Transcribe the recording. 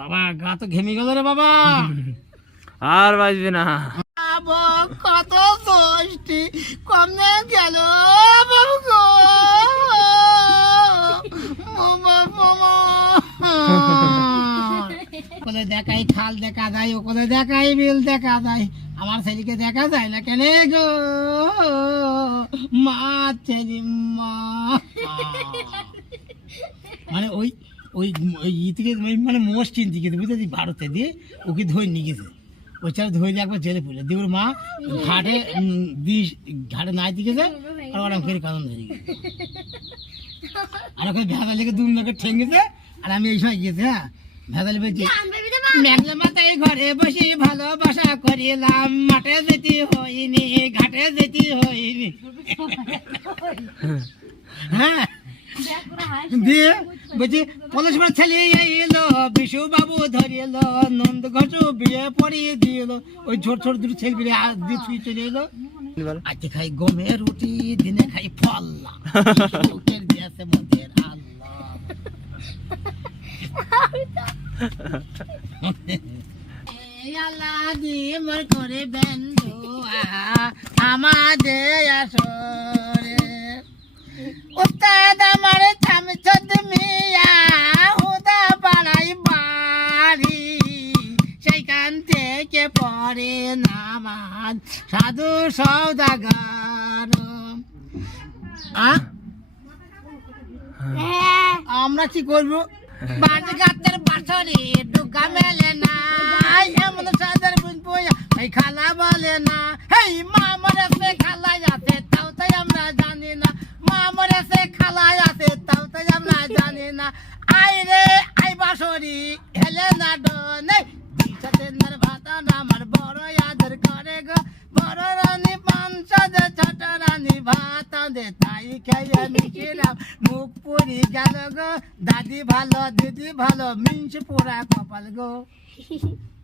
বাবা গা তো ঘেমে গেল রে বাবা। আর বাজবে না। কত ষষ্ঠী কমে গেল ওখানে দেখাই খাল দেখা যায় ওখানে দেখাই বিল দেখা যায়। আমার ছেলেকে দেখা যায় না কেন গো? মা ছেলে মা। মানে ওই ওই ই থেকে মানে মসজিদ দিকে বুঝতে ভারতে দিয়ে ওকে ধরে নিয়ে গেছে। ওই চার ধরে দিয়ে একবার জেলে পড়ল। দিয়ে ওর মা ঘাটে দিস ঘাটে নাই দিকে যায় আর ওরা ফের কারণ ধরে গেছে। আর ওকে ভেজা লেগে দুম লোকে ঠেঙ্গেছে আর আমি এই সময় গিয়েছি হ্যাঁ? ভেজা লেগে মেঘলা মাথায় ঘরে বসে ভালোবাসা করিলাম। মাঠে যেতে হয়নি ঘাটে যেতে হয়নি। হ্যাঁ? দিয়ে বলছি পলাশ করে ছেলে এলো বিশু বাবু ধরিল, নন্দ ঘট বিয়ে পড়িয়ে দিল। ওই ছোট ছোট দুটো ছেলে পেলে দিয়ে ছুঁয়ে চলে এলো। আজকে খাই গমের রুটি, দিনে খাই ফল্লা চোখের দিয়েছে দিয়ে বেন্দু আমাদের আসরে। আমার থেকে পরে নামাজ। সাধু সৌদাগার আমরা কি করব? বাড়ি গাতের বাসরে ডুগা মেলে না। এমন সাদের বুঝ এই খালা বলে না। হেই মা মরেছে খালাই আছে তাও তাই আমরা জানি না। মা মরেছে খালাই আছে তাও তাই আমরা জানি না। আই রে আই বাসরি হেলে না ডনে। বড় আদর বড় রানী পাঞ্চদ ছোট রানী ভাতা গো। দাদি ভালো, দিদি ভালো মিঞ্চ পুরা কপাল গো।